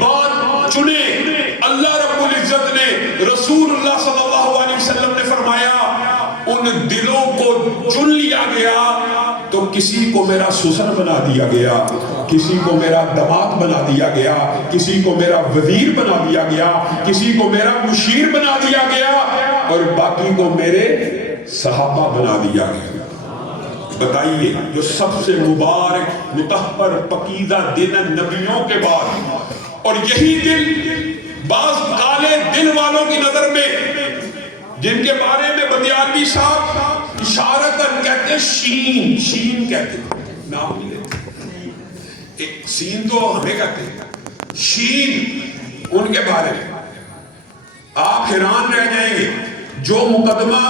بعد چنے. اللہ رب العزت نے, رسول اللہ صلی اللہ علیہ وسلم نے فرمایا ان دلوں کو چن لیا گیا تو کسی کو میرا سسر بنا دیا گیا, کسی کو میرا داماد بنا دیا گیا, کسی کو میرا وزیر بنا دیا گیا, کسی کو میرا مشیر بنا دیا گیا, اور باقی کو میرے صحابہ بنا دیا گیا. بتائیے جو سب سے مبارک مطہر پاکیزہ دل ہے نبیوں کے بعد, اور یہی دل بعض کالے دل والوں کی نظر میں جن کے بارے میں بندیالوی صاحب اشارتاً کہتے ہیں شین, شین کہتے ہیں, نام نہیں لیتے, سین تو ہمیں کہتے ہیں, شین ان کے بارے میں آپ حیران رہ جائیں گے. جو مقدمہ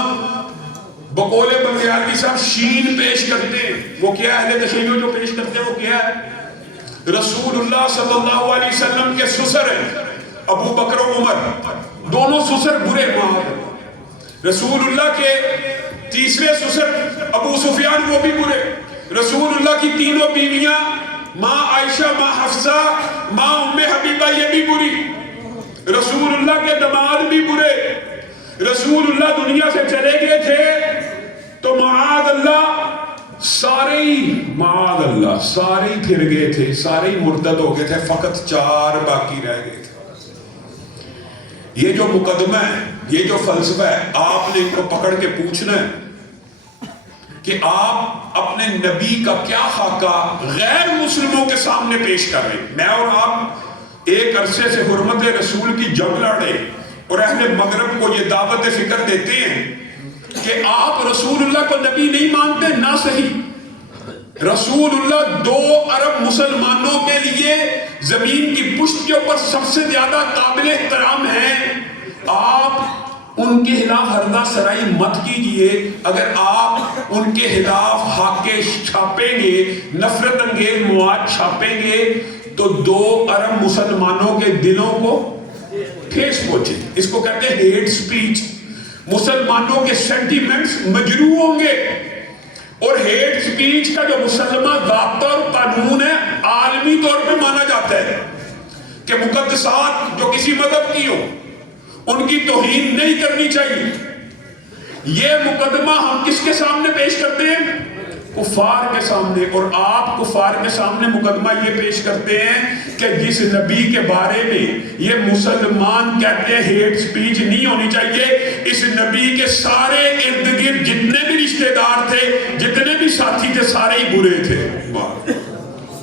بقول بندیالوی صاحب شین پیش کرتے ہیں وہ کیا ہے, اہل تشیع جو پیش کرتے ہیں وہ کیا ہے, رسول اللہ صلی اللہ علیہ وسلم کے سسر ہیں ابو بکر و عمر, دونوں سسر برے ماں. رسول اللہ کے تیسرے سسر ابو سفیان وہ بھی برے. رسول اللہ کی تینوں بیویاں ماں عائشہ, ماں حفصہ, ماں ام حبیبہ یہ بھی بری. رسول اللہ کے داماد بھی برے. رسول اللہ دنیا سے چلے گئے تھے تو معاذ اللہ سارے ہی پھر گئے تھے, سارے ہی مرتد ہو گئے تھے, فقط 4 باقی رہ گئے تھے. یہ جو مقدمہ ہے, یہ جو فلسفہ ہے, آپ نے ان کو پکڑ کے پوچھنا ہے کہ آپ اپنے نبی کا کیا خاکہ غیر مسلموں کے سامنے پیش کر رہے ہیں. میں اور آپ ایک عرصے سے حرمت رسول کی جنگ لڑے اور اہل مغرب کو یہ دعوت فکر دیتے ہیں کہ آپ رسول اللہ کو نبی نہیں مانتے. نہ صحیح, رسول اللہ 2 ارب مسلمانوں کے لیے زمین کی پشت کے اوپر سب سے زیادہ قابل احترام ہیں. آپ ان کے خلاف ہردہ سرائی مت کیجئے. اگر آپ ان کے خلاف حاکے چھاپیں گے, نفرت انگیز مواد چھاپیں گے تو 2 ارب مسلمانوں کے دلوں کو ٹھیس پہنچے. اس کو کہتے ہیں ہیٹ سپیچ. مسلمانوں کے سینٹیمنٹس مجروح ہوں گے. اور ہیٹ سپیچ کا جو مسلمہ ضابطہ اور قانون ہے عالمی طور پہ مانا جاتا ہے کہ مقدسات جو کسی مذہب کی ہو ان کی توہین نہیں کرنی چاہیے. یہ مقدمہ ہم کس کے سامنے پیش کرتے ہیں, کفار کے سامنے. اور آپ کفار کے سامنے مقدمہ یہ پیش کرتے ہیں کہ جس نبی کے بارے میں یہ مسلمان کہتے ہیں ہیٹ سپیچ نہیں ہونی چاہیے, اس نبی کے سارے ارد گرد جتنے بھی رشتہ دار تھے, جتنے بھی ساتھی تھے, سارے ہی برے تھے.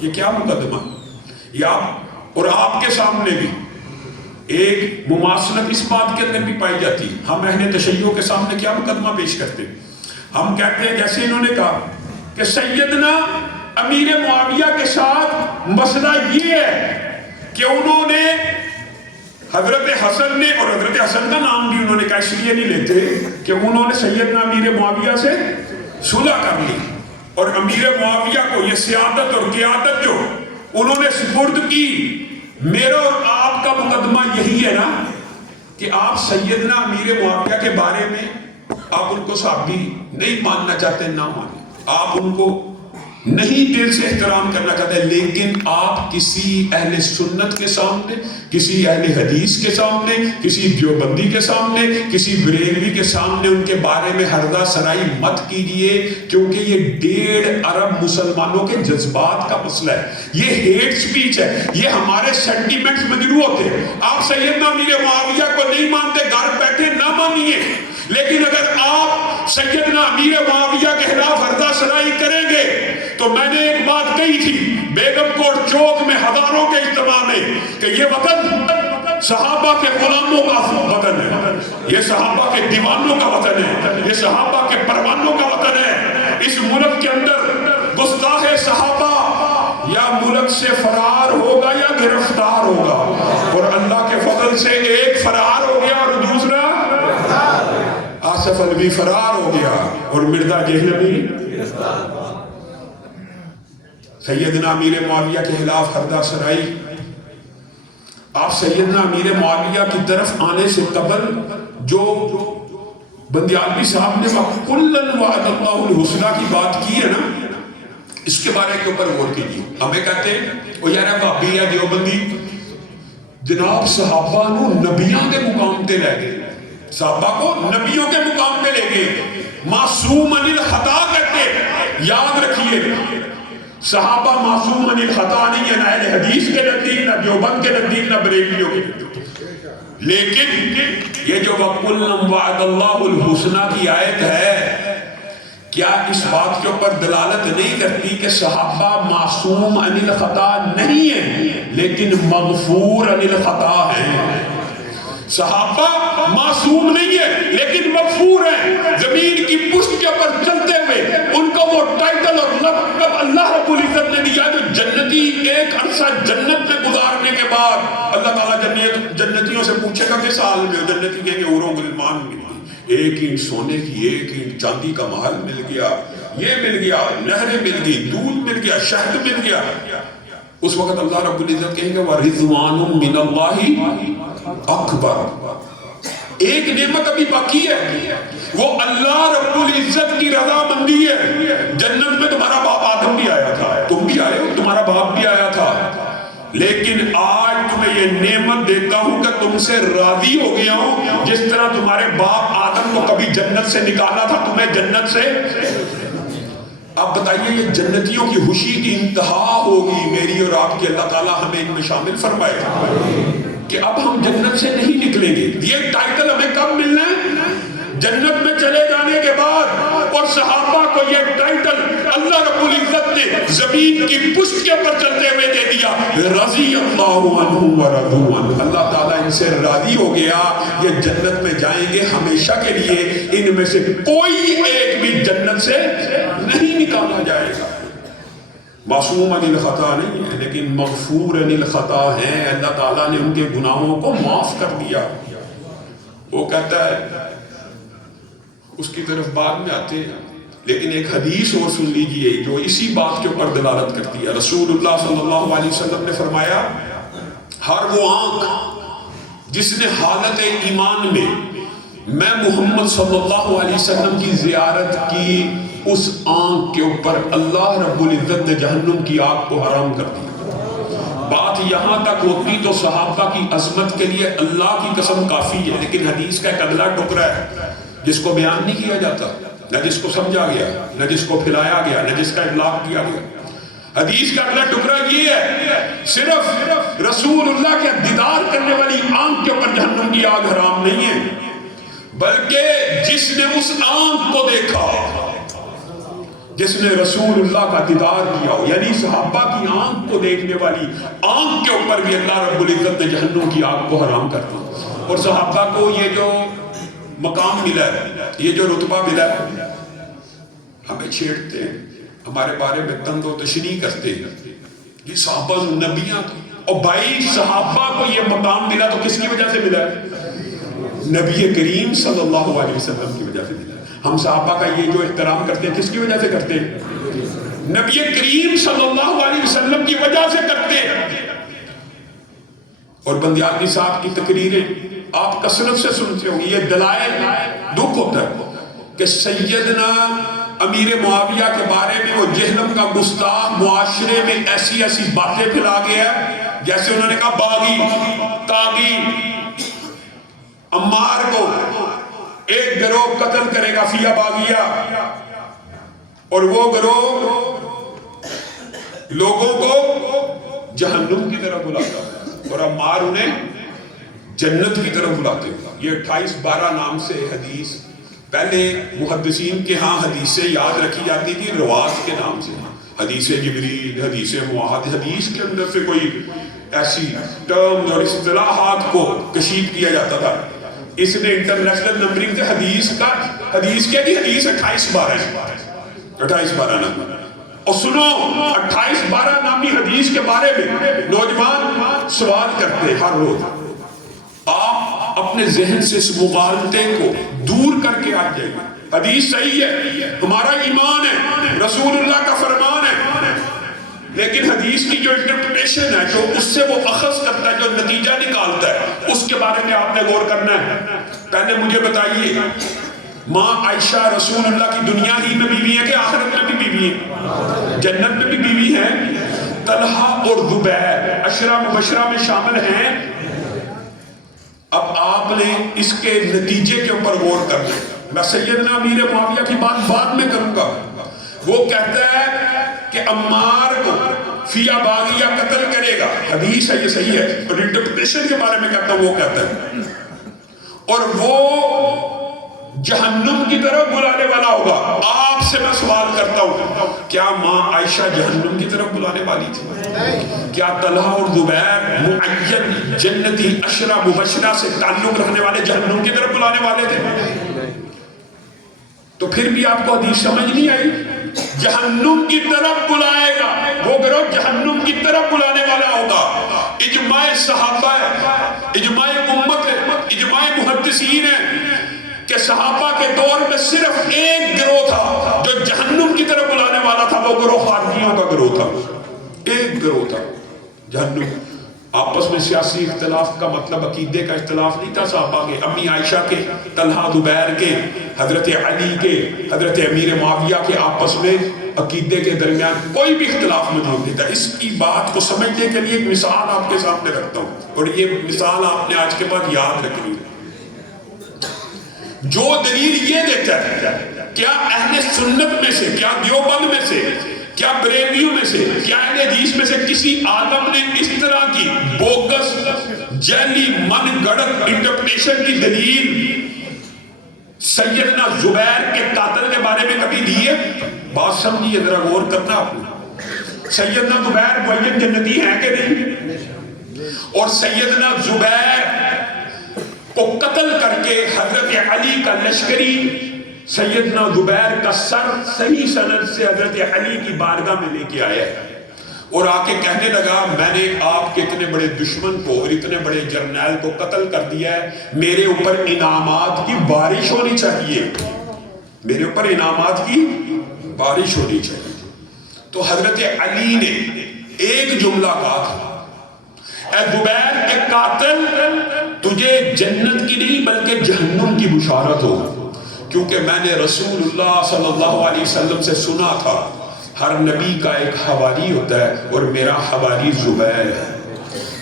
یہ کیا مقدمہ, یہ آپ اور آپ کے سامنے بھی ایک مماثلت اس بات کے اندر بھی پائی جاتی. ہم اہل تشیع کے سامنے کیا مقدمہ پیش کرتے ہیں, ہم کہتے ہیں جیسے انہوں نے کہا کہ سیدنا امیر معاویہ کے ساتھ مسئلہ یہ ہے کہ انہوں نے حضرت حسن نے, اور حضرت حسن کا نام بھی انہوں نے کہا اس لیے نہیں لیتے کہ انہوں نے سیدنا امیر معاویہ سے صلح کر لی, اور امیر معاویہ کو یہ سیادت اور قیادت جو انہوں نے سپرد کی. میرا اور آپ کا مقدمہ یہی ہے نا کہ آپ سیدنا امیر معاویہ کے بارے میں آپ ان کو صحابی نہیں ماننا چاہتے, نہ مانیں. آپ ان کو نہیں دل سے احترام کرنا چاہتے, لیکن آپ کسی اہل سنت کے سامنے, کسی اہل حدیث کے سامنے, کسی دیوبندی کے سامنے, کسی بریلوی کے سامنے ان کے بارے میں ہردہ سرائی مت کیجئے, کیونکہ یہ 1.5 ارب مسلمانوں کے جذبات کا مسئلہ ہے. یہ ہیٹ سپیچ ہے, یہ ہمارے سینٹیمنٹس مجروح ہوتے ہیں. آپ سیدنا امیر معاویہ کو نہیں مانتے, گھر بیٹھے نہ مانیے, لیکن اگر آپ سیدنا امیر معاویہ کے خلاف ہردہ سرائی کریں گے تو میں نے ایک بات کہی تھی بیگم کوٹ چوک میں ہزاروں کے اجتماع میں کہ یہ وطن صحابہ کے غلاموں کا وطن ہے, یہ صحابہ کے دیوانوں کا وطن ہے, یہ صحابہ کے پروانوں کا وطن ہے. اس ملک کے اندر گستاخ صحابہ یا ملک سے فرار ہوگا یا گرفتار ہوگا, اور اللہ کے فضل سے ایک فرار ہو گیا اور دوسرا آصف الوی فرار ہو گیا, اور مرزا جہلوی. سیدنا امیر معاویہ کے خلاف ہردہ سرائی, آپ سیدنا امیر معاویہ کی طرف آنے سے قبل جو بندیالوی صاحب نے وَكُلًّا وَعَدَ اللَّهُ الْحُسْنَى کی بات کی ہے نا, اس کے بارے کے اوپر غور کیجیے. ہمیں کہتے ہیں وہ یار وہابی ہے, دیوبندی, جناب صحابہ نو نبیوں کے مقام تے لے گئے، صحابہ کو نبیوں کے مقام پہ لے گئے، معصوم عن الخطا کرتے. یاد رکھیے صحابہ معصوم عن الخطا نہیں ہے، نہ اہل حدیث کے نزدیک، نہ دیوبند کے نزدیک، نہ بریلویوں کے نزدیک. لیکن یہ جو وَكُلًّا وَعَدَ اللَّهُ الْحُسْنَى کی آیت ہے، کیا اس بات کے اوپر دلالت نہیں کرتی کہ صحابہ معصوم عن الخطا نہیں ہیں لیکن مغفور عن الخطا ہیں؟ صحابہ معصوم نہیں ہے لیکن مغفور ہیں. زمین کی پشت کے اوپر چلتے ہوئے ان کو وہ ٹائٹل اور لقب اللہ رب العزت نے دیا جو جنتی ایک عرصہ جنت میں گزارنے کے بعد اللہ تعالیٰ جنتیوں سے پوچھے گا کس حال میں ہو؟ جنتی کہیں گے اوروں غلمان مل گئی، ایک اینٹ سونے کی، ایک اینٹ چاندی کا محل مل گیا، یہ مل گیا، نہریں مل گئی، دودھ مل گیا، شہد مل گیا. اس وقت اللہ رب العزت کہیں گے وَرِضْوَانٌ مِّنَ اللَّهِ اکبر. ایک نعمت ابھی باقی ہے، وہ اللہ رب العزت کی رضا مندی ہے. جنت میں تمہارا باپ آدم بھی آیا تھا، تم بھی آئے ہو، تمہارا باپ بھی آیا تھا، لیکن آج تمہیں یہ نعمت دیتا ہوں کہ تم سے راضی ہو گیا ہوں. جس طرح تمہارے باپ آدم کو کبھی جنت سے نکالا تھا، تمہیں جنت سے. اب بتائیے یہ جنتیوں کی خوشی کی انتہا ہوگی میری اور آپ کی. اللہ تعالیٰ ہمیں ان میں شامل فرمائے کہ اب ہم جنت سے نہیں نکلیں گے. یہ ٹائٹل ہمیں کب ملنا ہے؟ جنت میں چلے جانے کے بعد. اور صحابہ کو یہ ٹائٹل اللہ رب العزت نے زمین کی پشت کے اوپر چلتے ہوئے دے دیا، رضی اللہ عنہم ورضوا عنہ. اللہ تعالیٰ ان سے راضی ہو گیا، یہ جنت میں جائیں گے ہمیشہ کے لیے. ان میں سے کوئی ایک بھی جنت سے نہیں نکالا جائے گا. معصوم عن الخطا نہیں ہے لیکن مغفور عن الخطا ہیں. اللہ تعالیٰ نے ان کے گناہوں کو معاف کر دیا. وہ کہتا ہے، اس کی طرف بعد میں آتے ہیں، لیکن ایک حدیث اور سن لیجئے جو اسی بات کے اوپر دلالت کرتی ہے. رسول اللہ صلی اللہ علیہ وسلم نے فرمایا، ہر وہ آنکھ جس نے حالت ایمان میں محمد صلی اللہ علیہ وسلم کی زیارت کی، اس آنکھ کے اوپر اللہ رب العزت نے جہنم کی آگ کو حرام کر دیا. بات یہاں تک ہوتی تو صحابہ کی عظمت کے لیے اللہ کی قسم کافی ہے، لیکن حدیث کا ایک اگلا ٹکڑا ہے جس کو بیان نہیں کیا جاتا، نہ جس کو سمجھا گیا، نہ جس کو پھیلایا گیا، نہ جس کا ابلاغ کیا گیا. حدیث کا اگلا ٹکڑا یہ ہے، صرف رسول اللہ کے دیدار کرنے والی آنکھ کے اوپر جہنم کی آگ حرام نہیں ہے، بلکہ جس نے اس آنکھ کو دیکھا، جس نے رسول اللہ کا دیدار کیا ہو، یعنی صحابہ کی آنکھ کو دیکھنے والی آنکھ کے اوپر بھی اللہ رب العزت نے جہنم کی آگ کو حرام کر دیا. اور صحابہ کو یہ جو مقام ملا ہے، یہ جو رتبہ ملا ہے، ہمیں چھیڑتے ہیں، ہمارے بارے میں تنگ و تشریح کرتے ہیں. یہ صحابہ نبیاں، اور بھائی صحابہ کو یہ مقام ملا تو کس کی وجہ سے ملا ہے؟ نبی کریم صلی اللہ علیہ وسلم کی وجہ سے ملا. ہم صحابہ کا یہ جو احترام کرتے ہیں کس کی وجہ سے کرتے ہیں؟ نبی کریم صلی اللہ علیہ وسلم کی وجہ سے کرتے ہیں. اور بندیاتی صاحب کی تقریریں آپ کثرت سے سنتے ہوں گے، یہ دلائل دکھ ہوتا ہے کہ سیدنا امیر معاویہ کے بارے میں وہ جہنم کا گستاخ معاشرے میں ایسی ایسی باتیں پھیلا گیا، جیسے انہوں نے کہا باغی، تاغی، عمار کو ایک گروہ قتل کرے گا فیہ باغیہ، اور وہ گروہ لوگوں کو جہنم کی طرف بلاتا ہے اور عمار انہیں جنت کی طرف بلاتے ہیں. یہ 28-12 نام سے حدیث پہلے محدثین کے ہاں حدیثیں یاد رکھی جاتی تھی روایت کے نام سے، حدیث جبریل، حدیث معاہد. حدیث کے اندر سے کوئی ایسی ٹرمز اور اصطلاحات کو کشید کیا جاتا تھا. اس نے انٹرنیشنل نمبرنگ سے حدیث کیا کہ حدیث 28-12 ہے، 28-12 نام. اور سنو 28-12 نامی حدیث کے بارے میں نوجوان سوال کرتے ہر روز. آپ اپنے ذہن سے اس مغالطے کو دور کر کے آ جائیں. حدیث صحیح ہے، ہمارا ایمان ہے، رسول اللہ کا فرمان ہے، لیکن حدیث کی جو انٹرپریٹیشن ہے، جو اس سے وہ اخذ کرتا ہے، جو نتیجہ نکالتا ہے، اس کے بارے میں آپ نے غور کرنا ہے. پہلے مجھے بتائیے، ماں عائشہ رسول اللہ کی دنیا ہی میں بیوی ہے کہ آخرت میں بھی بیوی ہے؟ جنت میں بھی بیوی ہے. طلحہ اور زبیر عشرہ مبشرہ میں شامل ہیں اب آپ نے اس کے نتیجے کے اوپر غور کر لیں. میں سیدنا امیر معاویہ کی بات بعد میں کروں گا. وہ کہتا ہے کہ عمار کو فی باغیہ قتل کرے گا. حدیث ہے، یہ صحیح ہے، اور انٹرپریٹیشن کے بارے میں کہتا ہوں. وہ کہتا ہے اور وہ جہنم کی طرف بلانے والا ہوگا. آپ سے میں سوال کرتا ہوں، کیا ماں عائشہ جہنم کی طرف بلانے والی تھی؟ کیا طلحہ اور زبیر معین جنتی عشرہ مبشرہ سے تعلق رکھنے والے جہنم کی طرف بلانے والے تھے؟ تو پھر بھی آپ کو حدیث سمجھ نہیں آئی؟ جہنم کی طرف بلائے گا، وہ گروہ جہنم کی طرف بلانے والا ہوگا. اجماع صحابہ ہے، اجماع امت ہے، اجماع محدثین ہے کہ صحابہ کے دور میں صرف ایک گروہ تھا جو جہنم کی طرف بلانے والا تھا. وہ گروہ خارجیوں کا گروہ تھا. ایک گروہ تھا جہنم. آپس میں سیاسی اختلاف کا مطلب عقیدے کا اختلاف نہیں تھا. صحابہ کے، امی عائشہ کے، طلحہ زبیر کے، حضرت علی کے، حضرت امیر معاویہ کے آپس میں عقیدے کے درمیان کوئی بھی اختلاف موجود نہیں تھا. اس کی بات کو سمجھنے کے لیے ایک مثال آپ کے سامنے رکھتا ہوں، اور یہ مثال آپ نے آج کے بعد یاد رکھنی ہے. جو دلیل یہ دیتا ہے، کیا اہل سنت میں سے، کیا دیوبند میں سے، کیا بریلیوں میں سے، کیا اہل حدیث میں سے کسی عالم نے اس طرح کی بوگس جعلی من گڑت انٹرپریٹیشن کی دلیل سیدنا زبیر کے قاتل کے بارے میں کبھی دی ہے؟ بات سمجھیے، ذرا غور کرنا آپ نے. سیدنا زبیر معین جنتی ہیں کہ نہیں؟ اور سیدنا زبیر کو قتل کر کے حضرت علی کا لشکری سیدنا زبیر کا سر صحیح سند سے حضرت علی کی بارگاہ میں لے کے آیا اور آ کے کہنے لگا، میں نے آپ کے اتنے بڑے دشمن کو اور اتنے بڑے جرنیل کو قتل کر دیا ہے، میرے اوپر انعامات کی بارش ہونی چاہیے، میرے اوپر انعامات کی بارش ہونی چاہیے. تو حضرت علی نے ایک جملہ کہا تھا، اے زبیر کے قاتل، تجھے جنت کی نہیں بلکہ جہنم کی بشارت ہو، کیونکہ میں نے رسول اللہ صلی اللہ علیہ وسلم سے سنا تھا ہر نبی کا ایک حواری ہوتا ہے اور میرا حواری زبیر ہے.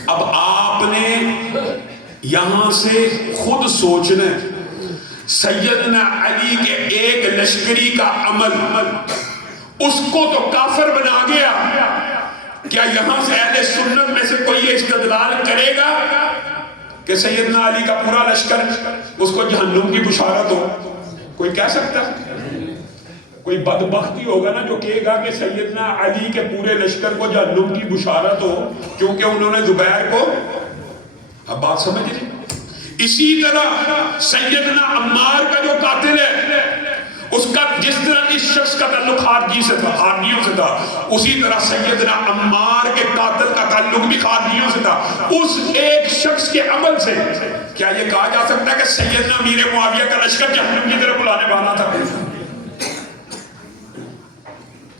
اب آپ نے یہاں سے خود سوچنا، سیدنا علی کے ایک لشکری کا عمل اس کو تو کافر بنا گیا. کیا یہاں سے اہل سنت میں سے کوئی یہ استدلال کرے گا کہ سیدنا علی کا پورا لشکر اس کو جہنم کی بشارت ہو؟ کوئی کہہ سکتا ہے؟ کوئی بدبختی ہوگا نا جو کہے گا کہ سیدنا علی کے پورے لشکر کو جہنم کی بشارت ہو کیونکہ انہوں نے زبیر کو. اب بات سمجھ لیں. اسی طرح سیدنا عمار کا جو قاتل ہے، اس کا جس طرح اس شخص کا تعلق خارجی سے تھا، خارجیوں سے تھا، اسی طرح سیدنا عمار کے قاتل کا تعلق بھی خارجیوں سے تھا. اس ایک شخص کے عمل سے کیا یہ کہا جا سکتا ہے کہ سیدنا امیر معاویہ کا لشکر جہنم کی طرف بلانے والا تھا؟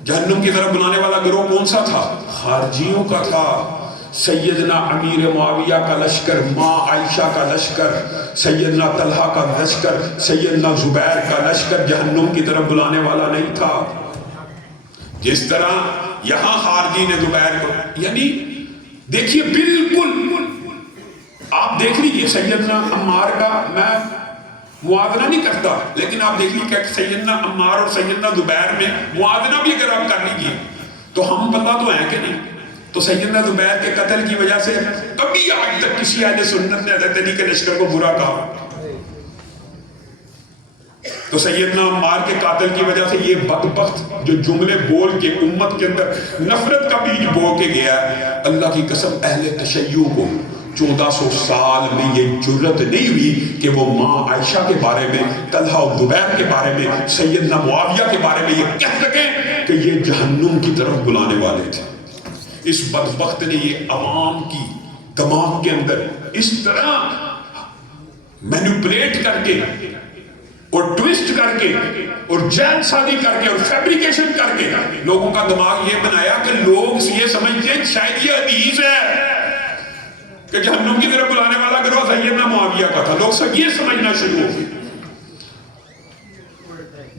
جہنم کی طرف بلانے والا گروہ کون سا تھا؟ خارجیوں کا تھا. سیدنا امیر معاویہ کا لشکر، ماں عائشہ کا لشکر، سیدنا طلحہ کا لشکر، سیدنا زبیر کا لشکر جہنم کی طرف بلانے والا نہیں تھا. جس طرح یہاں خارجی نے زبیر کو، یعنی دیکھیے بالکل آپ دیکھ لیجئے سیدنا عمار کا، میں موازنہ نہیں کرتا لیکن آپ دیکھ لیجئے کہ سیدنا عمار اور سیدنا زبیر میں موازنہ بھی اگر آپ کر لیجئے تو ہم پتہ تو ہیں کہ نہیں. تو سیدنا زبیر کے قتل کی وجہ سے کبھی آج تک کسی اہل سنت نے حضرت علی کے لشکر کو برا کہا؟ تو سیدنا عمار کے قاتل کی وجہ سے یہ بدبخت جو جملے بول کے امت کے اندر نفرت کا بیج بو کے گیا ہے، اللہ کی قسم اہل تشیع کو 1400 سال میں یہ جرت نہیں ہوئی کہ وہ ماں عائشہ کے بارے میں، طلحہ و زبیر کے بارے میں، سیدنا معاویہ کے بارے میں یہ کہہ سکیں کہ یہ جہنم کی طرف بلانے والے تھے. اس بدبخت نے یہ عوام کی دماغ کے اندر اس طرح مینیپولیٹ کر کے اور ٹویسٹ کر کے اور جعل سازی کر کے اور فیبریکیشن کر کے لوگوں کا دماغ یہ بنایا کہ لوگ یہ سمجھتے ہیں شاید یہ حدیث ہے کہ جہنم کی طرف بلانے والا گروہ سیدنا معاویہ کا تھا. لوگ سب یہ سمجھنا شروع ہو گئے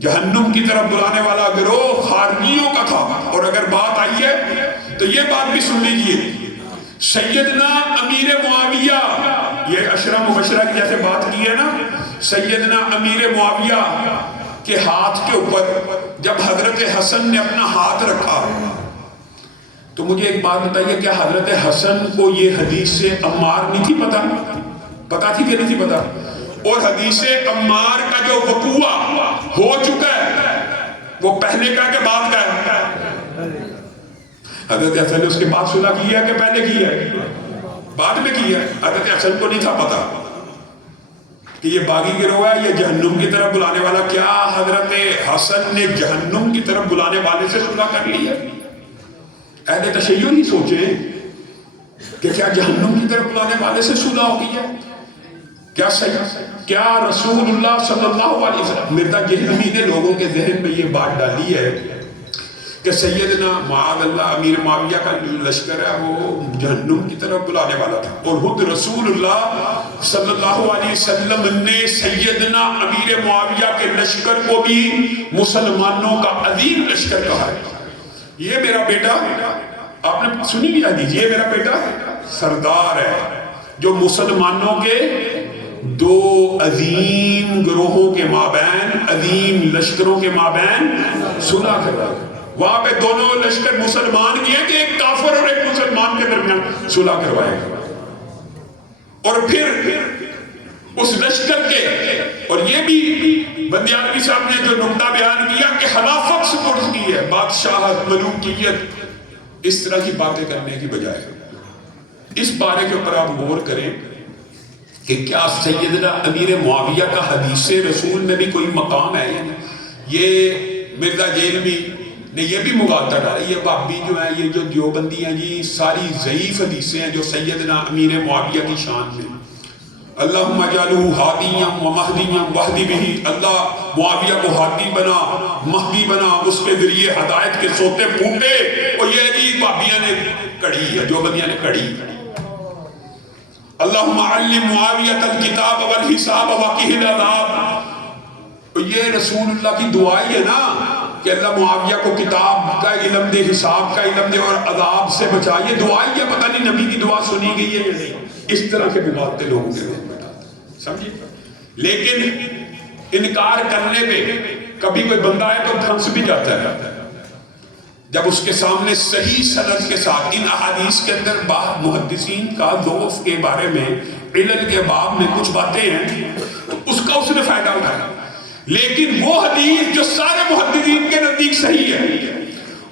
جہنم کی طرف بلانے والا گروہ خارجیوں کا تھا. اور اگر بات آئی ہے تو یہ بات بھی سن لیجئے، سیدنا امیر معاویہ یہ عشرہ مبشرہ کی جیسے بات کی ہے نا، سیدنا امیر معاویہ کے ہاتھ کے اوپر جب حضرت حسن نے اپنا ہاتھ رکھا، تو مجھے ایک بات بتائیے، کیا حضرت حسن کو یہ حدیث سے عمار نہیں تھی پتا تھی کہ نہیں تھی پتا؟ اور حدیث عمار کا جو وقوع ہو چکا ہے وہ پہلے کا کہ بعد کا ہے؟ حضرت حسن نے اس کے بعد صلح کی ہے کہ پہلے کی ہے؟ بعد میں کی ہے۔ حضرت حسن کو نہیں تھا پتا کہ یہ باغی گروہ ہے، یہ جہنم کی طرف بلانے والا۔ کیا حضرت حسن نے جہنم کی طرف بلانے والے سے صلح کر لی ہے؟ اہل تشیع نہیں سوچے کہ کیا جہنم کی طرف بلانے والے سے صلح ہو گئی ہے؟ کیا رسول اللہ صلی اللہ علیہ وسلم، مرزا جہلمی نے لوگوں کے ذہن میں یہ بات ڈالی ہے کہ سیدنا معاذ اللہ امیر معاویہ کا لشکر ہے وہ جہنم کی طرف بلانے والا تھا، اور خود رسول اللہ صلی اللہ علیہ وسلم نے سیدنا امیر معاویہ کے لشکر کو بھی مسلمانوں کا عظیم لشکر کہا ہے۔ یہ میرا بیٹا، آپ نے سنی بھی حدیث، یہ میرا بیٹا سردار ہے جو مسلمانوں کے دو عظیم گروہوں کے مابین، عظیم لشکروں کے مابین صلح کر رہا ہے۔ وہاں پہ دونوں لشکر مسلمان کی ہیں کہ ایک کافر اور ایک مسلمان کے درمیان صلح کروائے گا، اور پھر اس لشکر کے، اور یہ بھی بندیالوی صاحب نے جو نقطہ بیان کیا کہ خلافت سپرد کی ہے، بادشاہت، ملوکیت، اس طرح کی باتیں کرنے کی بجائے اس بارے کے اوپر آپ غور کریں کہ کیا سیدنا امیر معاویہ کا حدیث رسول میں بھی کوئی مقام ہے؟ یہ مرزا جیلمی نے یہ بھی مغالطہ ڈالا، یہ وہابی جو ہیں، یہ جو دیوبندی ہیں جی، ساری ضعیف حدیثیں ہیں جو سیدنا امیر معاویہ کی شان میں، اللہم اجعلہ ہادیاں و مہدیاں واہدی بہ، اللہ معاویہ کو ہادی بنا، مہدی بنا، اس کے ذریعے ہدایت کے سوتے پھوٹے، اور یہ جی وہابیوں نے کڑی ہے، دیوبندیوں نے کڑی۔ اللہم علم معاویہ الکتاب والحساب وقہ العذاب، یہ رسول اللہ کی دعا ہی ہے نا کہ اللہ معاویہ کو کتاب کا علم دے، حساب کا علم دے اور عذاب سے بچا۔ یہ دعا ہی ہے، پتہ نہیں نبی کی دعا سنی گئی ہے یا نہیں۔ اس طرح کے بگاڑتے لوگوں کے ذہن میں ڈالتے، سمجھے؟ لیکن انکار کرنے پہ کبھی کوئی بندہ ہے تو دھنس بھی جاتا ہے جب اس کے سامنے صحیح سند کے ساتھ ان احادیث کے اندر بعض محدثین کا ضعف کے بارے میں، علل کے باب میں کچھ باتیں ہیں تو اس کا اس نے فائدہ اٹھایا، لیکن وہ حدیث جو سارے محدثین کے نزدیک صحیح ہے،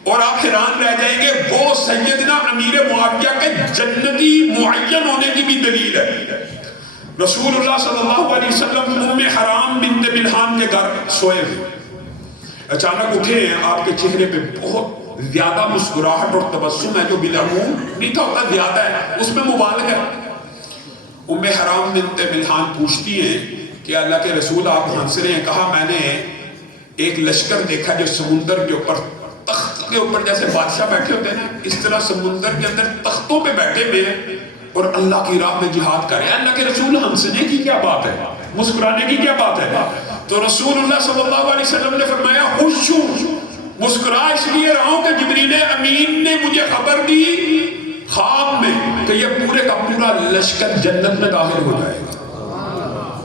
اور آپ حیران رہ جائیں گے، وہ سیدنا امیر معاویہ کے جنتی معین ہونے کی بھی دلیل ہے۔ رسول اللہ صلی اللہ علیہ وسلم ام حرام بنت ملحان کے گھر سوئے ہوئے، اچانک اٹھے ہیں، آپ کے چہرے پہ بہت زیادہ مسکراہٹ اور تبسم ہے جو بالعموم نہیں تھا، ہوتا زیادہ ہے، اس میں مبالغہ ہے۔ ام حرام بنت ملحان پوچھتی ہیں کہ اللہ کے رسول آپ ہنس رہے ہیں، کہا میں نے ایک لشکر دیکھا جو سمندر کے اوپر، تخت کے اوپر جیسے بادشاہ بیٹھے ہوتے ہیں نا، اس طرح سمندر کے اندر تختوں پہ بیٹھے ہوئے ہیں اور اللہ کی راہ میں جہاد کر رہے ہیں۔ اللہ کے رسول ہنسنے کی کیا بات ہے، مسکرانے کی کیا بات ہے؟ تو رسول اللہ صلی اللہ علیہ وسلم نے فرمایا خوش ہوں، مسکرا اس لیے رہا ہوں کہ جبریل امین نے مجھے خبر دی خواب میں کہ یہ پورے کا پورا لشکر جنت میں داخل ہو جائے گا۔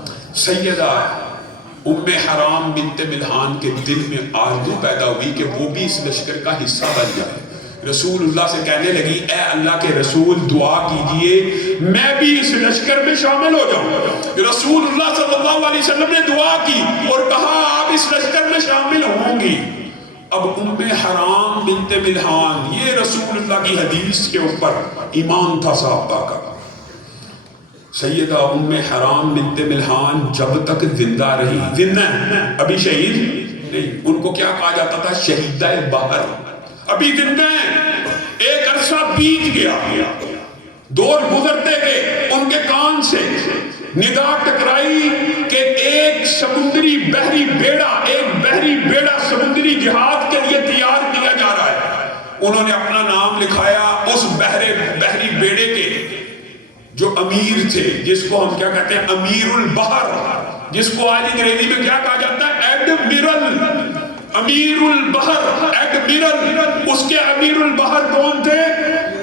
سیدہ ام حرام بنت ملحان کے دل میں آرزو پیدا ہوئی کہ وہ بھی اس لشکر کا حصہ بن جائے۔ رسول اللہ سے کہنے لگی اے اللہ کے رسول دعا کیجئے میں بھی اس لشکر میں شامل ہو جاؤں۔ رسول اللہ صلی اللہ علیہ وسلم نے دعا کی اور کہا آپ اس لشکر میں شامل ہوں گی۔ اب ام حرام بنت ملحان، یہ رسول اللہ کی حدیث کے اوپر ایمان تھا صحابہ کا۔ سیدہ ام حرام بنت ملحان جب تک زندہ رہی، زندہ ابھی شہید نہیں، ان کو کیا کہا جاتا تھا؟ شہیدہ بحر، ابھی زندہ ہیں، ایک عرصہ بیت گیا، دور گزرتے گئے، ان کے کان سے ندا ٹکرائی کہ ایک سمندری بحری بیڑا، ایک بحری بیڑا سمندری جہاد کے لیے تیار کیا جا رہا ہے۔ انہوں نے اپنا نام لکھایا اس بحری بیڑے کے جو امیر تھے، جس کو ہم کیا کہتے ہیں؟ امیر البحر، جس کو آج انگریزی میں کیا کہا جاتا ہے؟ ایڈمرل، امیر البحر، ایڈمرل۔ اس کے امیر البحر کون تھے؟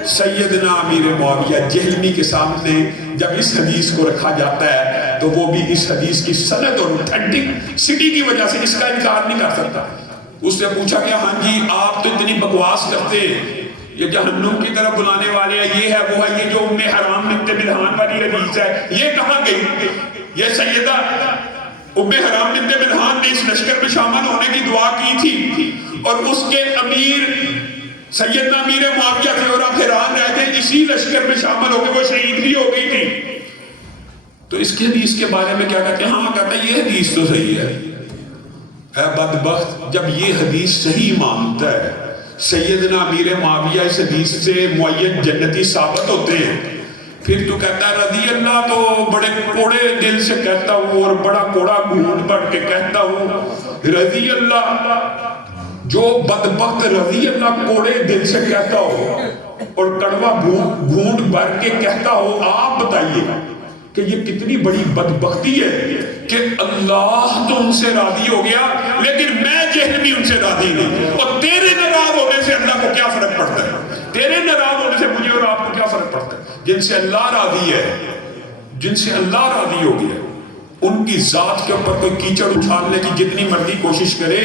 سیدنا امیر معاویہ جہلمی کے سامنے جب اس حدیث کو رکھا جاتا ہے تو وہ بھی اس حدیث کی سند اور اوتھینٹک سٹی کی وجہ سے اس کا انکار نہیں کر سکتا. اس سے پوچھا گیا ہاں جی آپ تو اتنی بکواس کرتے ہیں، یہ جہنم کی طرف بلانے والے ہیں، یہ ہے وہ ہے، یہ جو ام حرام بنت ملحان والی حدیث ہے یہ کہاں گئی؟ یہ سیدہ ام حرام بنت ملحان نے اس لشکر میں شامل ہونے کی دعا کی تھی اور اس کے امیر سیدنا امیر معاویہ تھے اور آپ حیران رہ گئے اسی لشکر میں شامل ہو کے وہ شہید بھی ہو گئی تھی. تو اس کی حدیث کے بارے میں کیا کہتے ہیں؟ ہاں کہتے ہیں یہ حدیث تو صحیح ہے. اے بدبخت، جب یہ حدیث صحیح مانتا ہے، سیدنا امیر معاویہ اس حدیث سے معین جنتی ثابت ہوتے ہیں، پھر تو کہتا ہے رضی اللہ تو بڑے کوڑے دل سے کہتا ہوں اور بڑا کوڑا گھونٹ پڑھ کے کہتا ہوں رضی اللہ. جو بدبخت رضی اللہ کوڑے دل سے کہتا ہو اور کڑوا گھونٹ بھر کے کہتا ہو، آپ بتائیے کہ یہ کتنی بڑی بدبختی ہے کہ اللہ تو ان سے راضی ہو گیا لیکن میں جہنمی ان سے راضی نہیں. اور تیرے ناراض ہونے سے اللہ کو کیا فرق پڑتا ہے؟ تیرے ناراض ہونے سے مجھے اور آپ کو کیا فرق پڑتا ہے؟ جن سے اللہ راضی ہے، جن سے اللہ راضی ہو گیا، ان کی ذات کے اوپر کوئی کیچڑ اچھالنے کی جتنی مرضی کوشش کرے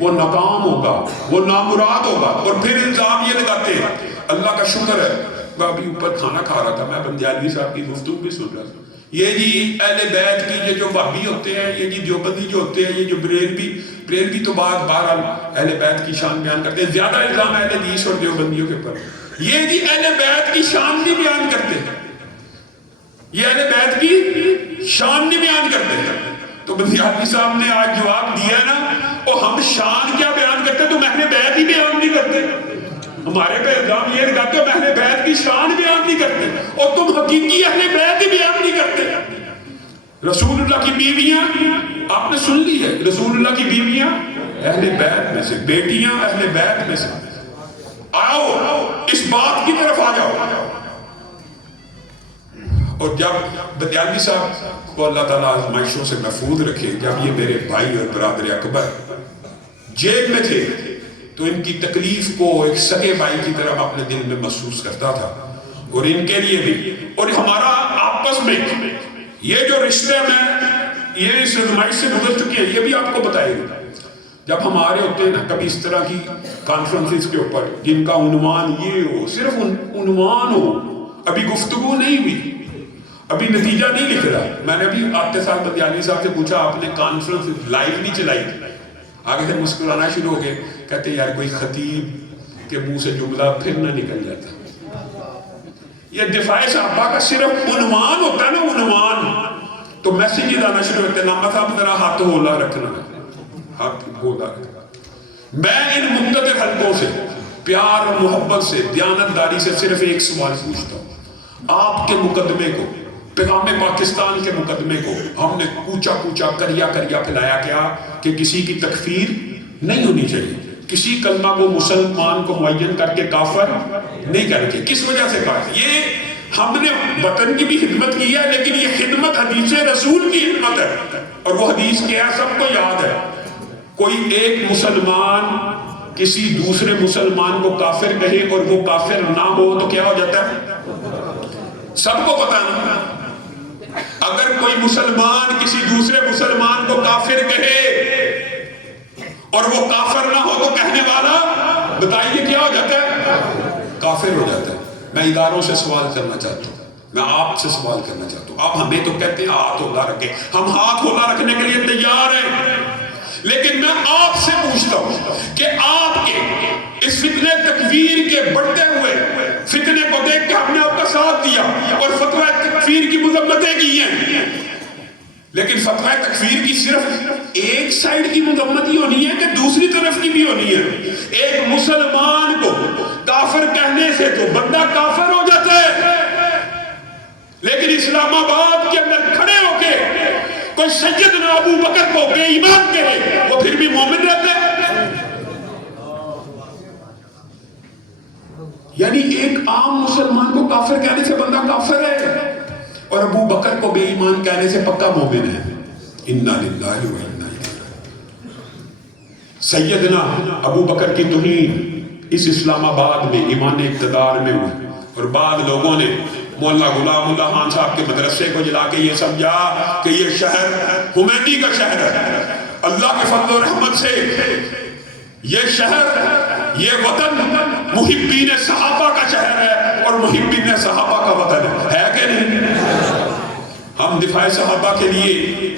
وہ ناکام ہوگا، وہ نامراد ہوگا. اور پھر الزام یہ لگاتے ہیں. اللہ کا شکر ہے میں ابھی اوپر کھانا کھا رہا تھا، میں بندیالوی صاحب کی گفتگو بھی سن رہا تھا. یہ جی اہل بیت کی یہ جو وہابی ہوتے ہیں، یہ جی دیوبندی جو ہوتے ہیں، یہ جو بریلوی تو بہرحال اہل بیت کی شان بیان کرتے ہیں. زیادہ الزام اہل حدیث اور دیوبندیوں کے اوپر. یہ جی اہل بیت کی شان بھی بیان کرتے ہیں، یہ اہل بیت کی شان نہیں بیان کرتے. تو بندیالوی صاحب نے آج جواب دیا ہے نا، اور ہم شان کیا بیان کرتے تو اہل بیت ہی بیان نہیں کرتے. ہمارے پہ الزام یہ لگاتے ہو اہل بیت کی شان بیان نہیں کرتے اور تم حقیقی اہل بیت ہی بیان نہیں کرتے. رسول اللہ کی بیویاں آپ نے سن لی ہے، رسول اللہ کی بیویاں اہل بیت میں سے، بیٹیاں اہل بیت میں سے. آؤ اس بات کی طرف آ جاؤ. اور جب بندیالوی صاحب کو اللہ تعالیٰ آزمائشوں سے محفوظ رکھے، جب یہ میرے بھائی اور برادر اکبر جیل میں تھے تو ان کی تکلیف کو ایک سگے بھائی کی طرح اپنے دل میں محسوس کرتا تھا. اور ان کے لیے بھی اور ہمارا آپس میں یہ جو رشتے میں یہ اس آزمائش سے گزر چکی ہے، یہ بھی آپ کو بتائے گا. جب ہمارے ہوتے ہیں نا کبھی اس طرح کی کانفرنسز کے اوپر جن کا عنوان یہ ہو، صرف عنوان ہو، ابھی گفتگو نہیں ہوئی، ابھی نتیجہ نہیں لکھ رہا. میں نے ابھی آتے سال بندیالوی صاحب سے پوچھا آپ نے کانفرنس لائیو نہیں چلائی؟ آگے سے مسکرانا شروع ہو گئے، کہتے یار کوئی خطیب کے منہ سے جملہ پھر نہ نکل جاتا. یہ دفاع صحابہ کا صرف عنوان ہوتا ہے نا، عنوان تو میسیجز آنا شروع ہوتے ہیں. نامہ صاحب ذرا ہاتھ ہولا رکھنا، ہاتھ ہولا رکھنا. میں ان مقتدر حلقوں سے پیار اور محبت سے دیانتداری سے صرف ایک سوال پوچھتا ہوں. آپ کے مقدمے کو، پیغام پاکستان کے مقدمے کو ہم نے کوچا کوچا کریا پھیلایا کیا کہ کسی کی تکفیر نہیں ہونی چاہیے، کسی کلمہ کو مسلمان کو معین کر کے کافر نہیں کریں گے. کس وجہ سے کہا؟ یہ ہم نے وطن کی بھی خدمت کی ہے، لیکن یہ خدمت حدیث رسول کی خدمت ہے. اور وہ حدیث کیا ہے سب کو یاد ہے. کوئی ایک مسلمان کسی دوسرے مسلمان کو کافر کہے اور وہ کافر نہ ہو تو کیا ہو جاتا ہے؟ سب کو پتہ ہے. اگر کوئی مسلمان کسی دوسرے مسلمان کو کافر کہے اور وہ کافر نہ ہو تو کہنے والا بتائیے کیا ہو جاتا ہے؟ کافر ہو جاتا ہے. میں اداروں سے سوال کرنا چاہتا ہوں، میں آپ سے سوال کرنا چاہتا ہوں. آپ ہمیں تو کہتے ہیں ہاتھ ہولا رکھیں، ہم ہاتھ ہولا رکھنے کے لیے تیار ہیں، لیکن میں آپ سے پوچھتا ہوں کہ آپ کے اس فتنہ تکفیر کے بڑھتے ہوئے فتنے کو دیکھ کے ہم نے آپ کا ساتھ دیا اور فتویٰ تکفیر کی مذمتیں کی ہیں، لیکن فتویٰ تکفیر کی صرف ایک سائیڈ کی مذمت ہی ہونی ہے کہ دوسری طرف کی بھی ہونی ہے؟ ایک مسلمان کو کافر کہنے سے تو بندہ کافر ہو جاتا ہے، لیکن اسلام آباد کے اندر کھڑے ہو کے کوئی سیدنا ابو بکر کو بے ایمان کہے وہ پھر بھی مومن رہتا ہے. یعنی ایک عام مسلمان کو کافر کہنے سے بندہ کافر ہے اور ابو بکر کو بے ایمان کہنے سے پکا مومن ہے. انا للہ و انا الیہ راجعون. سیدنا ابو بکر کی توہین اس اسلام آباد میں ایمان اقتدار میں ہوئی. اور بعض لوگوں نے مولانا غلام اللہ خان صاحب کے مدرسے کو جلا کے یہ سمجھا کہ یہ شہر حمیدی کا شہر ہے. اللہ کے فضل و رحمت سے یہ شہر، یہ وطن محبین صحابہ کا شہر ہے اور محبین صحابہ کا وطن ہے کہ نہیں؟ ہم دفاع صحابہ کے لیے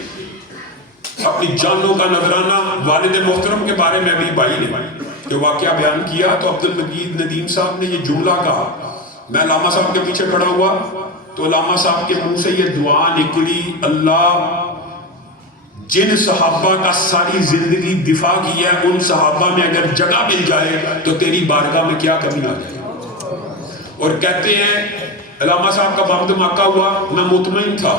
اپنی جانوں کا نذرانہ، والد محترم کے بارے میں ابھی بھائی نے جو واقعہ بیان کیا تو عبد المجید ندیم صاحب نے یہ جملہ کہا. میں علامہ صاحب کے پیچھے کھڑا ہوا تو علامہ صاحب کے منہ سے یہ دعا نکلی، اللہ جن صحابہ کا ساری زندگی دفاع کی ہے ان صحابہ میں اگر جگہ مل جائے تو تیری بارگاہ میں کیا کمی آ جائے. اور کہتے ہیں علامہ صاحب کا بام دھماکہ ہوا، میں مطمئن تھا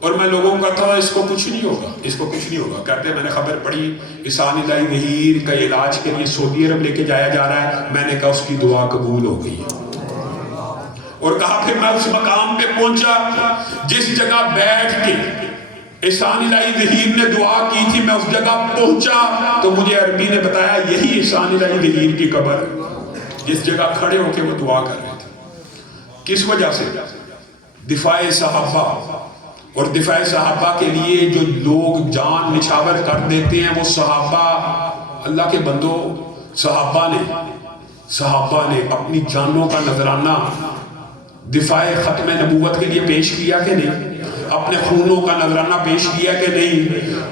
اور میں لوگوں کو کہتا تھا اس کو کچھ نہیں ہوگا، اس کو کچھ نہیں ہوگا. کہتے ہیں میں نے خبر پڑھی احسان الہی ظہیر کا علاج کے لیے سعودی عرب لے کے جایا جا رہا ہے. میں نے کہا اس کی دعا قبول ہو گئی ہے. اور کہا پھر میں اس مقام پہ پہنچا جس جگہ بیٹھ کے احسان الہی ظہیر نے دعا کی تھی، میں اس جگہ پہنچا تو مجھے عربی نے بتایا یہی احسان الہی ظہیر کی قبر جس جگہ کھڑے ہو کے وہ دعا کر رہے تھے. کس وجہ سے؟ دفاع صحابہ. اور دفاع صحابہ کے لیے جو لوگ جان نچھاور کر دیتے ہیں وہ صحابہ، اللہ کے بندوں، صحابہ نے اپنی جانوں کا نذرانہ دفاع ختم نبوت کے لیے پیش کیا کہ نہیں؟ اپنے خونوں کا نذرانہ پیش کیا کہ نہیں؟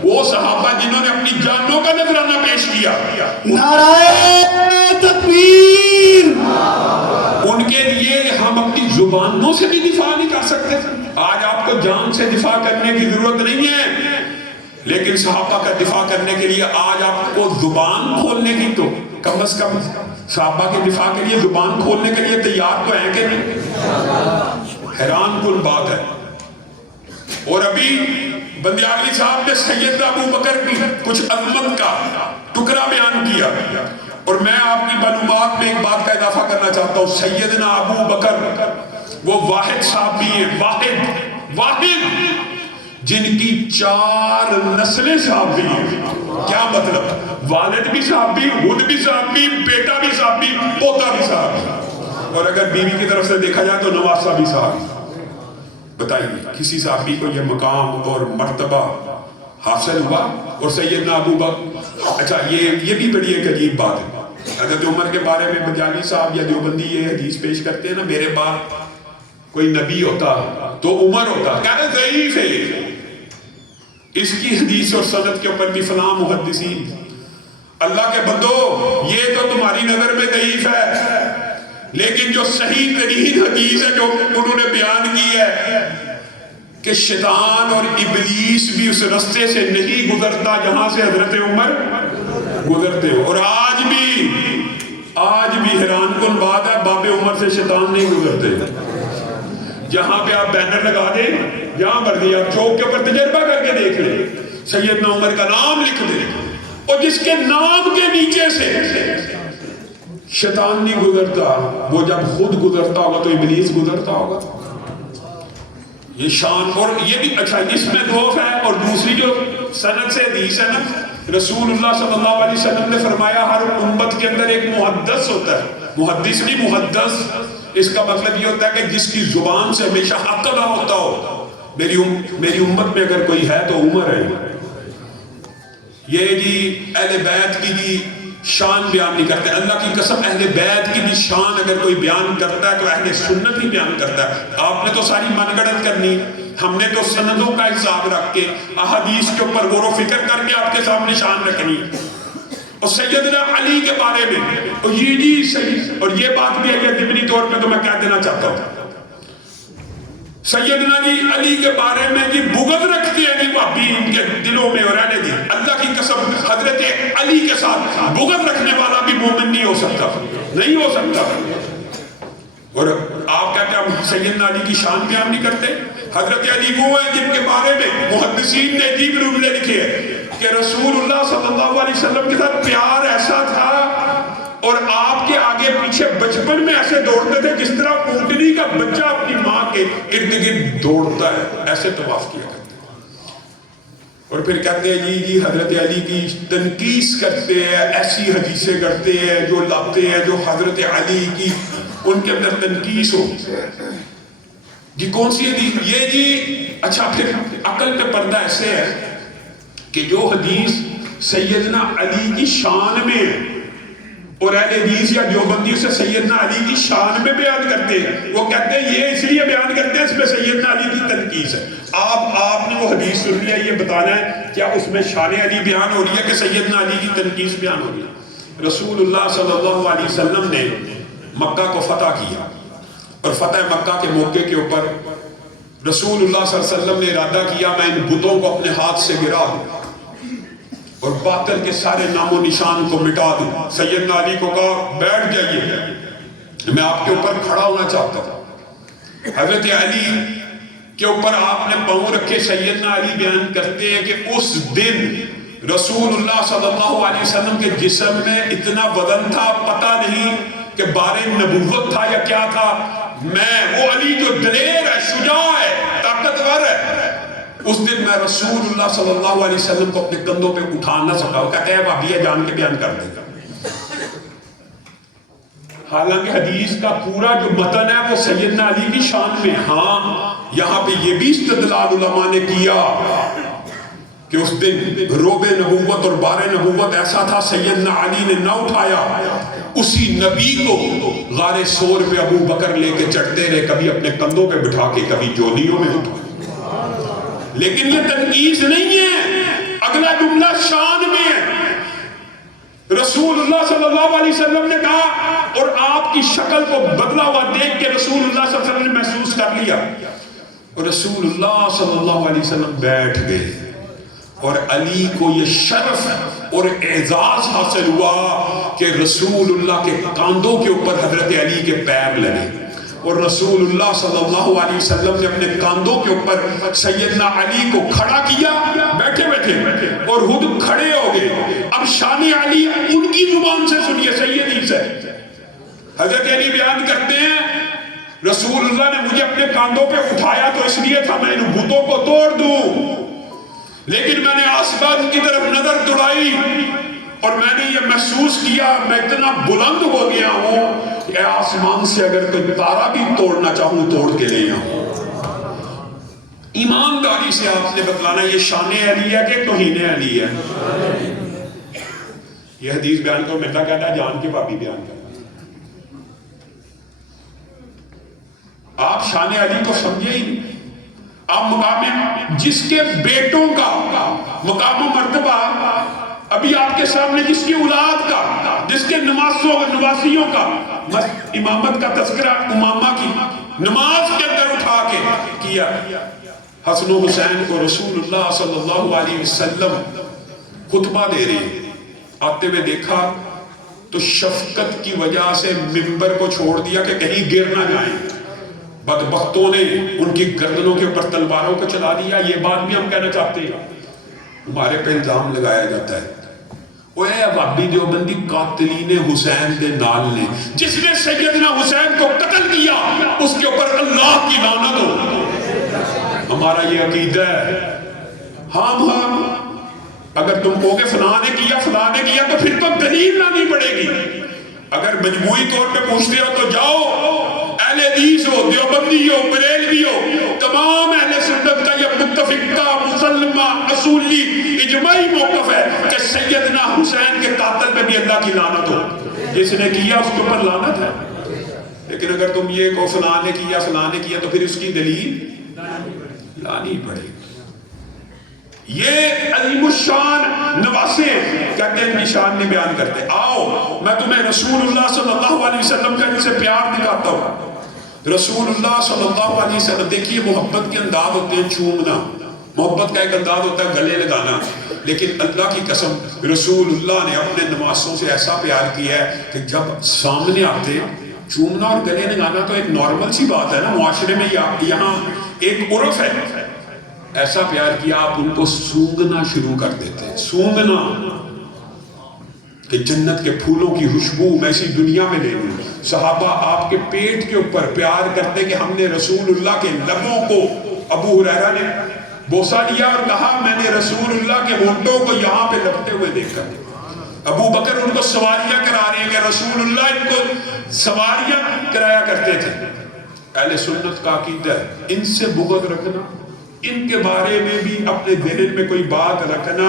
وہ صحابہ جنہوں نے اپنی جانوں کا نذرانہ پیش کیا، نعرہ تکبیر، ان کے لیے ہم اپنی زبانوں سے بھی دفاع نہیں کر سکتے. آج آپ کو جان سے دفاع کرنے کی ضرورت نہیں ہے، لیکن صحابہ کا دفاع کرنے کے لیے آج آپ کو زبان کھولنے کی تو کم از کم صحابہ کے دفاع کے لیے زبان کھولنے کے لیے تیار تو ہیں کہ نہیں؟ حیران کن بات ہے. اور ابھی بندیالی صاحب نے سیدنا ابو بکر کی کچھ عظمت کا ٹکڑا بیان کیا اور میں آپ کی معلومات میں ایک بات کا اضافہ کرنا چاہتا ہوں. سیدنا ابو بکر وہ واحد صحابی ہیں، واحد جن کی 4 نسلیں صحابی ہیں. کیا مطلب؟ والد بھی صحابی، خود بھی صحابی، بیٹا بھی صحابی، پوتا بھی صحابی، اور اگر بیوی کی طرف سے دیکھا جائے تو نواسہ بھی صحابی. بتائیے کسی صحابی کو یہ مقام اور مرتبہ حاصل ہوا؟ اور سیدنا ابو بکر، اچھا یہ بھی بڑی ایک عجیب بات ہے. حضرت عمر کے بارے میں بنجالی صاحب یا دیوبندی یہ حدیث پیش کرتے ہیں نا، میرے بعد کوئی نبی ہوتا تو عمر ہوتا. کہتے ہیں ضعیف ہے اس کی حدیث اور سند کے اوپر بھی فلاں محدثین. اللہ کے بندو یہ تو تمہاری نظر میں ضعیف ہے، لیکن جو صحیح ترین حدیث ہے جو انہوں نے بیان کی ہے کہ شیطان اور ابلیس بھی اس رستے سے نہیں گزرتا جہاں سے حضرت عمر گزرتے ہو. اور آج بھی حیران کن بات ہے، باب عمر سے شیطان نہیں گزرتے. جہاں پہ آپ بینر لگا دیں، جہاں مرضی آپ چوک کے اوپر تجربہ کر کے دیکھ لیں، سیدنا عمر کا نام لکھ دیں اور جس کے نام کے نیچے سے شیطان نہیں گزرتا، وہ جب خود گزرتا ہوگا تو ابلیس گزرتا ہوگا. یہ شان. اور یہ بھی اچھا اس میں ضعف ہے. اور دوسری جو سند سے حدیث ہے نا، رسول اللہ صلی اللہ علیہ وسلم نے فرمایا ہر امت کے اندر ایک محدث ہوتا ہے. محدث نہیں، محدث. اس کا مطلب یہ ہوتا ہے کہ جس کی زبان سے ہمیشہ حق ادا ہوتا ہو. میری امت میں اگر کوئی ہے تو عمر ہے. یہ جی اہل بیت کی بھی شان بیان نہیں کرتے. اللہ کی قسم اہل بیت کی بھی شان اگر کوئی بیان کرتا ہے تو اہل سنت ہی بیان کرتا ہے. آپ نے تو ساری من گڑت کرنی، ہم نے تو سندوں کا حساب رکھ کے احادیث کے اوپر غور و فکر کر کے آپ کے سامنے شان رکھنی. اور سیدنا علی کے بارے میں اور یہ جی صحیح، اور یہ بات بھی ہے ضمنی طور پہ تو میں کہہ دینا چاہتا ہوں، سیدنا جی علی کے بارے میں جی بغض رکھتے ہیں جی وہابی ان کے دلوں میں. اور رہنے دی اللہ کی قسم حضرت علی کے ساتھ بغض رکھنے والا بھی مومن نہیں ہو سکتا، نہیں ہو سکتا. اور آپ کہتے ہیں ہم سیدنا علی کی شان بیان نہیں کرتے. حضرت علی وہ ہیں جن کے بارے میں محدثین نے عجیب جملے لکھے ہیں کہ رسول اللہ صلی اللہ علیہ وسلم کے ساتھ پیار ایسا تھا اور آپ کے آگے پیچھے بچپن میں ایسے دوڑتے تھے جس طرح اونٹنی کا بچہ اپنی ماں کے ارد گرد دوڑتا ہے، ایسے طواف کیا کرتے ہیں. اور پھر کہتے ہیں جی حضرت علی کی تنقیس کرتے ہیں، ایسی حدیثیں کرتے ہیں جو لاتے ہیں جو حضرت علی کی ان کے اندر تنقیص ہو جی کون سی حدیث یہ جی اچھا پھر عقل پہ پردہ ایسے ہے کہ جو حدیث سیدنا علی کی شان میں ہے اور اہل حدیث یا دیوبندی سے سیدنا علی کی شان میں بیان کرتے ہیں، وہ کہتے ہیں یہ اس لیے بیان کرتے ہیں اس میں سیدنا علی کی تنقیص ہے۔ آپ نے وہ حدیث سن لیا، یہ بتانا ہے کیا اس میں شان علی بیان ہو رہی ہے کہ سیدنا علی کی تنقیص بیان ہو رہی ہے؟ رسول اللہ صلی اللہ علیہ وسلم نے مکہ کو فتح کیا اور فتح مکہ کے موقع کے اوپر رسول اللہ صلی اللہ علیہ وسلم نے ارادہ کیا میں ان بتوں کو اپنے ہاتھ سے گرا دوں اور باطل کے سارے نام و نشان کو مٹا دوں۔ سیدنا علی کو کہا بیٹھ جائیے، میں آپ کے اوپر کھڑا ہونا چاہتا ہوں۔ حضرت علی کے اوپر آپ نے پاؤں رکھے۔ سیدنا علی بیان کرتے ہیں کہ اس دن رسول اللہ صلی اللہ علیہ وسلم کے جسم میں اتنا وزن تھا، پتہ نہیں کہ بارے نبوت تھا یا کیا تھا۔ میں وہ علی جو دلیر ہے، شجاع ہے، طاقتور ہے، اس دن میں رسول اللہ صلی اللہ علیہ وسلم کو اپنے کندھوں پہ اٹھا نہ سکا۔ وہ کہتے ہیں بھابیہ جان کے بیان کر دے گا۔ حالانکہ حدیث کا پورا جو متن ہے وہ سیدنا علی کی شان میں۔ ہاں یہاں پہ یہ بھی استدلال علماء نے کیا کہ اس دن روب نبوت اور بار نبوت ایسا تھا، سیدنا علی نے نہ اٹھایا، اسی نبی کو غار سور پہ ابو بکر لے کے چڑھتے رہے، کبھی اپنے کندھوں پہ بٹھا کے، کبھی جولیوں میں اٹھا۔ لیکن یہ تنقیص نہیں ہے، اگلا جملہ شان میں ہے۔ رسول اللہ صلی اللہ علیہ وسلم نے کہا اور آپ کی شکل کو بدلا ہوا دیکھ کے رسول اللہ صلی اللہ علیہ وسلم نے محسوس کر لیا اور رسول اللہ صلی اللہ علیہ وسلم بیٹھ گئے اور علی کو یہ شرف اور اعزاز حاصل ہوا کہ رسول اللہ کے کاندھوں کے اوپر حضرت علی کے پیر لگے اور رسول اللہ صلی اللہ علیہ وسلم نے اپنے کاندھوں کے اوپر سیدنا علی کو کھڑا کیا بیٹھے بیٹھے اور خود کھڑے ہو گئے۔ اب شان علی ان کی زبان سے سنیے، سیدی سے حضرت علی بیان کرتے ہیں رسول اللہ نے مجھے اپنے کاندھوں پہ اٹھایا تو اس لیے تھا میں ان بتوں کو توڑ دوں، لیکن میں نے آسمان کی طرف نظر دوڑائی اور میں نے یہ محسوس کیا میں اتنا بلند ہو گیا ہوں کہ آسمان سے اگر کوئی تارا بھی توڑنا چاہوں توڑ کے لے آؤں۔ ایمانداری سے آپ نے بتلانا یہ شان علی ہے کہ توہین علی ہے؟ یہ حدیث بیان کرو، میں کہتا ہے جان کے بابی بیان کرو۔ آپ شان علی کو سمجھے ہی نہیں۔ آپ مقام جس کے بیٹوں کا مقام و مرتبہ ابھی آپ کے سامنے، جس کی اولاد کا، جس کے نواسیوں کا امامت کا تذکرہ امامہ کی نماز کے اندر اٹھا کے کیا۔ حسن و حسین کو رسول اللہ صلی اللہ علیہ وسلم خطبہ دے رہے آتے ہوئے دیکھا تو شفقت کی وجہ سے منبر کو چھوڑ دیا کہ کہیں گر نہ جائیں۔ بدبختوں نے ان کی گردنوں کے اوپر تلواروں کو چلا دیا۔ یہ بات بھی ہم کہنا چاہتے ہیں، ہمارے پہ الزام لگایا جاتا ہے وہ اے وہابی دیوبندی قاتلین حسین دے نال نے، جس نے سیدنا حسین کو قتل کیا اس کے اوپر اللہ کی لعنت ہو۔ ہمارا یہ عقیدہ ہے۔ ہاں اگر تم کہو گے فلاں نے کیا تو پھر تو دلیل لانی پڑے گی۔ اگر مجموعی طور پہ پوچھتے ہو تو جاؤ، اہل حدیث ہو، دیوبندی ہو، بریلوی ہو، تمام اہل سنت کا یہ متفقہ مسلمہ اصولی اجماعی موقف ہے کہ سیدنا حسین کے قاتل پہ بھی اللہ کی لعنت ہو، جس نے کیا اس کے اوپر لعنت ہے۔ لیکن اگر تم یہ کہو فلاں نے کیا تو پھر اس کی دلیل لانی پڑے گی۔ یہ عظیم الشان نواسے کہتے ہیں نشان نے بیان کرتے۔ آؤ میں تمہیں رسول اللہ صلی اللہ علیہ وسلم کا جسے پیار دکھاتا ہوں۔ رسول اللہ صلی اللہ علیہ وسلم، دیکھیے محبت کے انداز ہوتے ہیں چومنا، محبت کا ایک انداز ہوتا ہے گلے لگانا، لیکن اللہ کی قسم رسول اللہ نے اپنے نواسوں سے ایسا پیار کیا ہے کہ جب سامنے آتے چومنا اور گلے لگانا تو ایک نارمل سی بات ہے نا، معاشرے میں یہاں ایک عرف ہے، ایسا پیار کیا آپ ان کو سونگنا شروع کر دیتے، سونگنا کہ جنت کے پھولوں کی خوشبو میں اسی دنیا میں لے لوں۔ صحابہ آپ کے پیٹ کے اوپر پیار کرتے کہ ہم نے رسول اللہ کے لبوں کو، ابو ہریرہ نے بوسہ لیا اور کہا میں نے رسول اللہ کے ہونٹوں کو یہاں پہ لپٹے ہوئے دیکھا۔ ابو بکر ان کو سواریاں کرا رہے ہیں کہ رسول اللہ ان کو سواریاں کرایا کرتے تھے. اہل سنت کا عقیدہ ہے ان سے بغض رکھنا، ان کے بارے میں بھی اپنے دل میں کوئی بات رکھنا،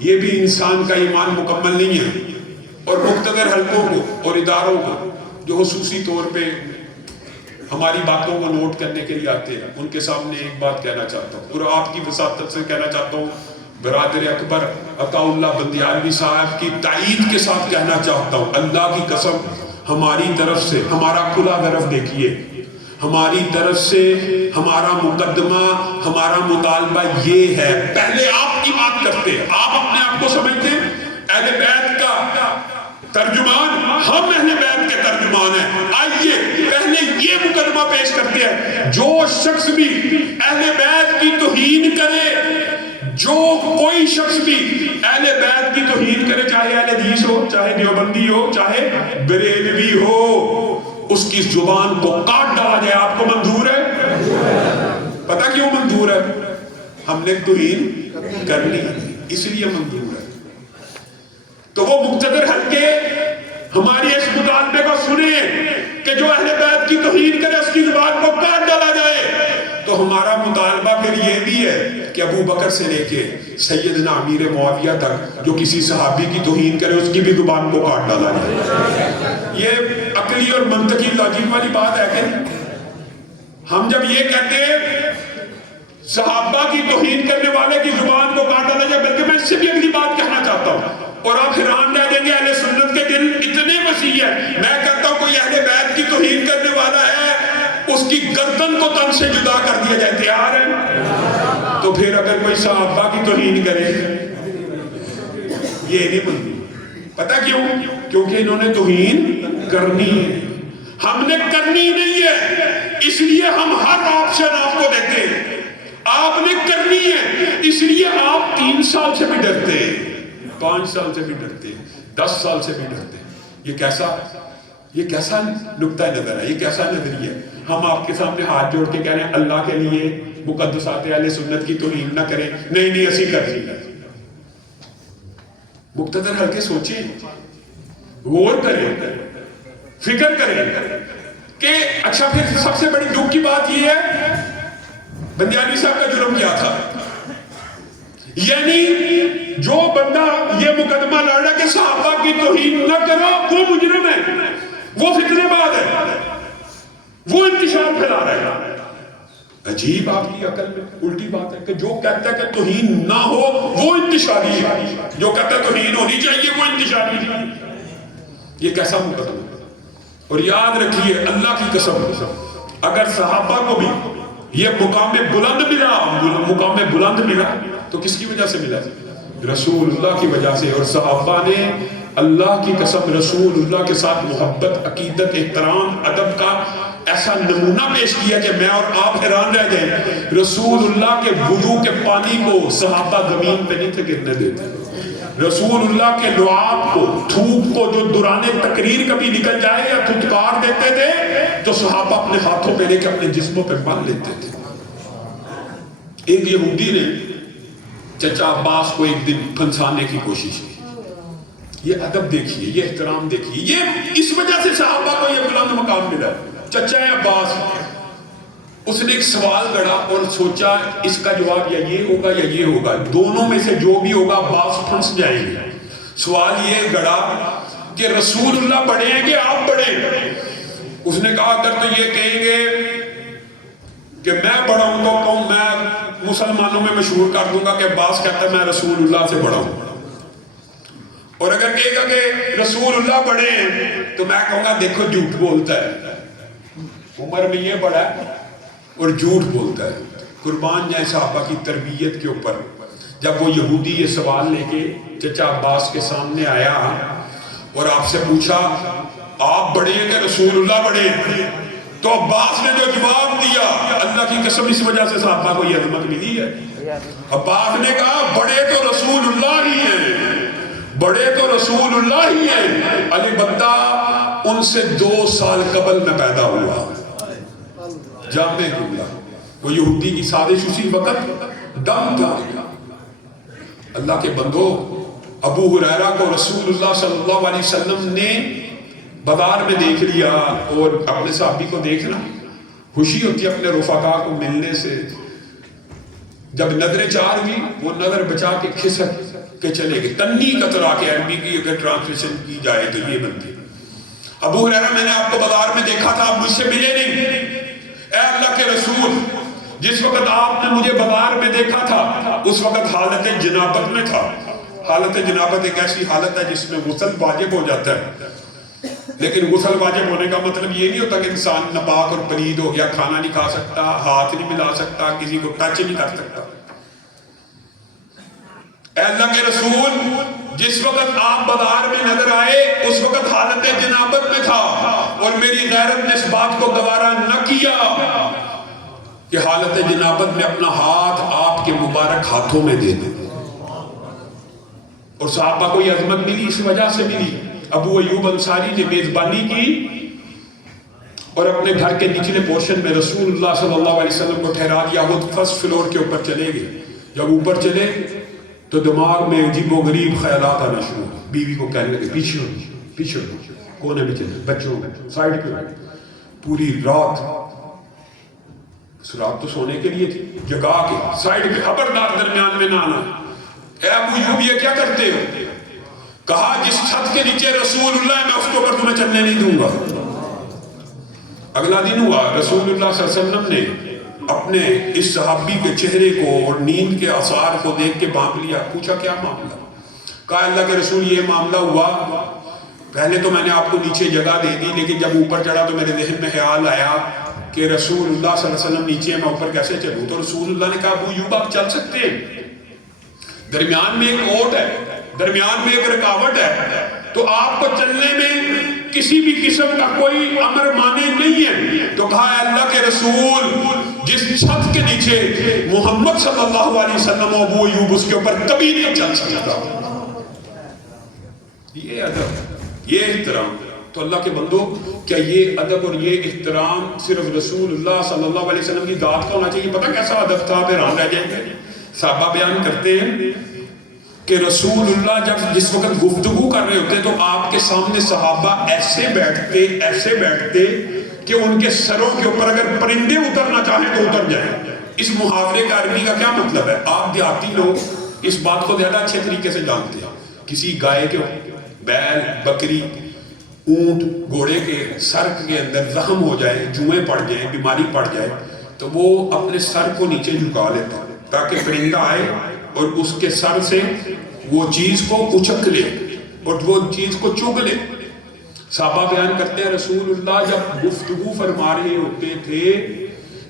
یہ بھی انسان کا ایمان مکمل نہیں ہے. اور مقتدر حلقوں کو اور اداروں کو جو خصوصی طور پہ ہماری باتوں کو نوٹ کرنے کے لیے آتے ہیں، ان کے سامنے ایک بات کہنا چاہتا ہوں اور آپ کی وساطت سے کہنا چاہتا ہوں، برادر اکبر عطا اللہ بندیالوی صاحب کی تائید کے ساتھ کہنا چاہتا ہوں، اللہ کی قسم ہماری طرف سے ہمارا کھلا درف دیکھیے، ہماری طرف سے ہمارا مقدمہ، ہمارا مطالبہ یہ ہے. پہلے آپ کی بات کرتے ہیں، آپ اپنے آپ کو سمجھتے ہیں اہل بیت کا ترجمان، ہم اہل بیت کے ترجمان ہیں. آئیے پہلے یہ مقدمہ پیش کرتے ہیں، جو شخص بھی اہل بیت کی توہین کرے، جو کوئی شخص بھی اہل بیت کی توہین کرے، چاہے اہل حدیث ہو، چاہے دیوبندی ہو، چاہے بریلوی ہو، اس کی زبان کو کاٹ ڈالا جائے. آپ کو منظور ہے؟ پتہ کیوں منظور ہے؟ ہم نے توہین کرنی اس لیے منظور ہے. تو وہ مقتدر حلقے ہماری اس مطالبے کو سنیں کہ جو اہل بیت کی توہین کرے اس کی زبان کو کاٹ ڈالا جائے. تو ہمارا مطالبہ پھر یہ بھی ہے کہ ابو بکر سے لے کے سیدنا امیر معاویہ تک جو کسی صحابی کی توہین کرے اس کی بھی زبان کو کاٹ ڈالا جائے. یہ عقلی اور منطقی لاجک والی بات ہے کہ ہم جب یہ کہتے ہیں صحابہ کی توہین کرنے والے کی زبان کو کاٹ ڈالا جائے، بلکہ میں اس سے بھی اگلی بات کہنا چاہتا ہوں اور آپ حیران رہ جائیں گے، اہل سنت کے دل اتنے وسیع ہے. میں کہتا ہوں کوئی اہل بیت کی توہین کرنے والا ہے، اس کی گردن کو تن سے جدا کر دیا جائے. تیار ہے؟ تو پھر اگر کوئی صحابہ کی توہین کرے یہ نہیں بنتی. پتہ کیوں؟ کیونکہ انہوں نے توہین کرنی ہے، ہم نے کرنی نہیں ہے، اس لیے ہم ہر آپشن آپ کو دیتے ہیں. آپ نے کرنی ہے اس لیے آپ 3 سال سے بھی ڈرتے ہیں، 5 سال سے بھی ڈرتے ہیں، 10 سال سے بھی ڈرتے ہیں. یہ کیسا نقطہ نظر ہے، یہ کیسا نظریہ ہے؟ ہم آپ کے سامنے ہاتھ جوڑ کے کہہ رہے ہیں اللہ کے لیے مقدسات اہل سنت کی توہین نہ کریں. نہیں اسی کر رہی ہے. مقتدر حلقے سوچیں، غور کریں، فکر کریں کہ اچھا پھر سب سے بڑی دکھ کی بات یہ ہے بندیالوی صاحب کا جرم کیا تھا. یعنی جو بندہ یہ مقدمہ لڑ رہا کہ صحابہ کی توہین نہ کرو وہ مجرم ہے، وہ فتنہ باز ہے، وہ انتشار پھیلا رہا ہے. عجیب آپ کی عقل میں الٹی بات ہے کہ جو کہتا ہے کہ توہین نہ ہو وہ انتشاری ہے، جو کہتا ہے توہین ہونی چاہیے وہ انتشاری ہے. یہ کیسا مقدمہ ہے؟ اور یاد رکھیے اللہ کی قسم اگر صحابہ کو بھی یہ مقام بلند ملا تو کس کی وجہ سے ملا؟ رسول اللہ کی وجہ سے. اور صحابہ نے اللہ کی قسم رسول اللہ کے ساتھ محبت، عقیدت، احترام، ادب کا ایسا نمونہ پیش کیا کہ میں اور آپ حیران رہ گئے. رسول اللہ کے وضو کے پانی کو صحابہ زمین پہ نہیں تھے گرنے دیتے. رسول اللہ کے لعاب کو، تھوک کو جو دوران تقریر کبھی نکل جائے یا تھتکار دیتے تھے تو صحابہ اپنے ہاتھوں پہ لے کے اپنے جسموں پہ باندھ لیتے تھے. ایک یہودی نے چچا عباس کو ایک دن پھنسانے کی کوشش کی. یہ ادب دیکھیے، یہ احترام دیکھیے، یہ اس وجہ سے صحابہ کو یہ بلند مقام ملا. چچا عباس، اس نے ایک سوال گڑھا اور سوچا اس کا جواب یا یہ ہوگا یا یہ ہوگا، دونوں میں سے جو بھی ہوگا عباس پھنس جائیں گے. سوال یہ گڑھا کہ رسول اللہ بڑے ہیں کہ آپ بڑے ہیں؟ اس نے کہا اگر تو یہ کہیں گے کہ میں بڑا ہوں تو کہوں میں مسلمانوں میں مشہور کر دوں گا کہ عباس کہتا ہے میں رسول اللہ سے بڑا ہوں. اور اگر کہے گا کہ رسول اللہ بڑے ہیں تو میں کہوں گا دیکھو جھوٹ بولتا ہے، عمر میں یہ بڑا ہے اور جھوٹ بولتا ہے. قربان جائیں صحابہ کی تربیت کے اوپر. جب وہ یہودی یہ سوال لے کے چچا عباس کے سامنے آیا اور آپ سے پوچھا آپ بڑے ہیں کہ رسول اللہ بڑے ہیں، تو عباس نے جو جواب دیا اللہ کی قسم اس وجہ سے صحابہ کو یہ عظمت ملی ہے. عباس نے کہا بڑے تو رسول اللہ ہی ہیں، بڑے تو رسول اللہ ہی ہیں، البتہ ان سے 2 سال قبل میں پیدا ہوا. جامع قبلہ وہ یہودی کی سازش اسی وقت دم تھا. اللہ کے بندو ابو ہریرہ کو رسول اللہ صلی اللہ علیہ وسلم نے بازار میں دیکھ لیا، اور اپنے صحابی کو دیکھنا خوشی ہوتی ہے اپنے رفقا کو ملنے سے. جب نظریں چار ہوئی وہ نظر بچا کے کھسک کے چلے گئے. تنی قطرہ کے عربی کی اگر ٹرانسلیشن کی جائے تو یہ بنتی. ابو ہریرہ میں نے آپ کو بازار میں دیکھا تھا، آپ مجھ سے ملے نہیں. اے اللہ کے رسول، جس وقت آپ نے مجھے بازار میں دیکھا تھا اس وقت حالت جنابت میں تھا. حالت جنابت ایک ایسی حالت ہے جس میں غسل واجب ہو جاتا ہے، لیکن غسل واجب ہونے کا مطلب یہ نہیں ہوتا کہ انسان ناپاک اور پلید ہو گیا، کھانا نہیں کھا سکتا، ہاتھ نہیں ملا سکتا، کسی کو ٹچ نہیں کر سکتا. اے اللہ کے رسول، جس وقت آپ بازار میں نظر آئے اس وقت حالت جنابت میں تھا، اور میری غیرت نے اس بات کو گوارا نہ کیا کہ حالت جنابت میں اپنا ہاتھ آپ کے مبارک ہاتھوں میں دے دیں. اور صحابہ کو یہ عظمت ملی اس وجہ سے ملی. ابو ایوب انصاری نے میزبانی کی اور اپنے گھر کے نچلے پورشن میں رسول اللہ صلی اللہ علیہ وسلم کو ٹھہرا دیا. وہ فرسٹ فلور کے اوپر چلے گئے. جب اوپر چلے تو دماغ میں عجیب و غریب خیالات آنا شروع ہوئے. بیوی کو کہنے لگے پیچھے ہو، کونے میں چلے، بچوں میں سائڈ پہ. پوری رات تو سونے کے لیے تھی، جگا کے سائڈ پہ، خبردار درمیان میں نہ آنا. اے ابو ایوب یہ کیا کرتے ہو؟ کہا جس چھت کے نیچے رسول اللہ ہے میں اس کے اوپر تمہیں چلنے نہیں دوں گا. اگلا دن ہوا، رسول اللہ صلی اللہ علیہ وسلم نے اپنے اس صحابی کے چہرے کو اور نیند کے آثار کو دیکھ کے بانپ لیا. پوچھا کیا معاملہ؟ کہا اللہ کے رسول یہ معاملہ ہوا، پہلے تو میں نے آپ کو نیچے جگہ دے دی، لیکن جب اوپر چڑھا تو میرے ذہن میں خیال آیا کہ رسول اللہ صلی اللہ علیہ وسلم نیچے، میں اوپر کیسے چلوں؟ تو رسول اللہ نے کہا ابو ایوب آپ چل سکتے ہیں، درمیان میں ایک اوٹ ہے، درمیان میں ایک رکاوٹ ہے، تو آپ کو چلنے میں کسی بھی قسم کا کوئی امر مانے نہیں ہے. تو کہا اللہ کے رسول، جس چھت کے نیچے محمد صلی اللہ علیہ وسلم ابو ایوب اس کے اوپر کبھی نہیں چل سکتا. یہ ادب، یہ احترام. تو اللہ کے بندو، کیا یہ ادب اور یہ احترام صرف رسول اللہ صلی اللہ علیہ وسلم کی ذات کا ہونا چاہیے؟ پتہ کیسا ادب تھا؟ حیران رہ جائیں گے. صحابہ بیان کرتے ہیں کہ رسول اللہ جب جس وقت گفتگو کر رہے ہوتے تو آپ کے سامنے صحابہ ایسے بیٹھتے کہ ان کے سروں کے اوپر اگر پرندے اترنا چاہیں تو اتر جائیں. اس محاورے کا عربی کا کیا مطلب ہے؟ آپ دیہاتی لوگ اس بات کو زیادہ اچھے طریقے سے جانتے ہیں. کسی گائے کے، بیل، بکری، اونٹ، گھوڑے کے سر کے اندر زخم ہو جائے، جوئیں پڑ جائیں، بیماری پڑ جائے، تو وہ اپنے سر کو نیچے جھکا لیتا ہے تاکہ پرندہ آئے اور اس کے سر سے وہ چیز کو اچک لے اور وہ چیز کو چگ لے. صحابہ بیان کرتے ہیں رسول اللہ جب گفتگو فرما رہے ہوتے تھے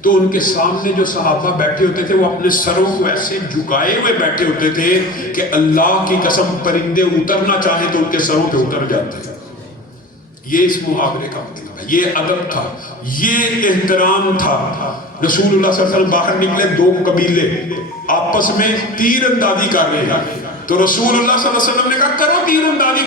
تو ان کے سامنے جو صحابہ بیٹھے ہوتے تھے وہ اپنے سروں کو ایسے جھکائے ہوئے بیٹھے ہوتے تھے کہ اللہ کی قسم پرندے اترنا چاہیں تو ان کے سروں پہ اتر جاتے ہیں. یہ اس محاورے کا مطلب ہے. یہ ادب تھا، یہ احترام تھا. رسول اللہ صلی اللہ علیہ وسلم باہر نکلے، دو قبیلے آپس میں تیر اندازی کر رہے ہیں، تو رسول اللہ صلی اللہ علیہ وسلم نے کہا کرو تیر اندازی.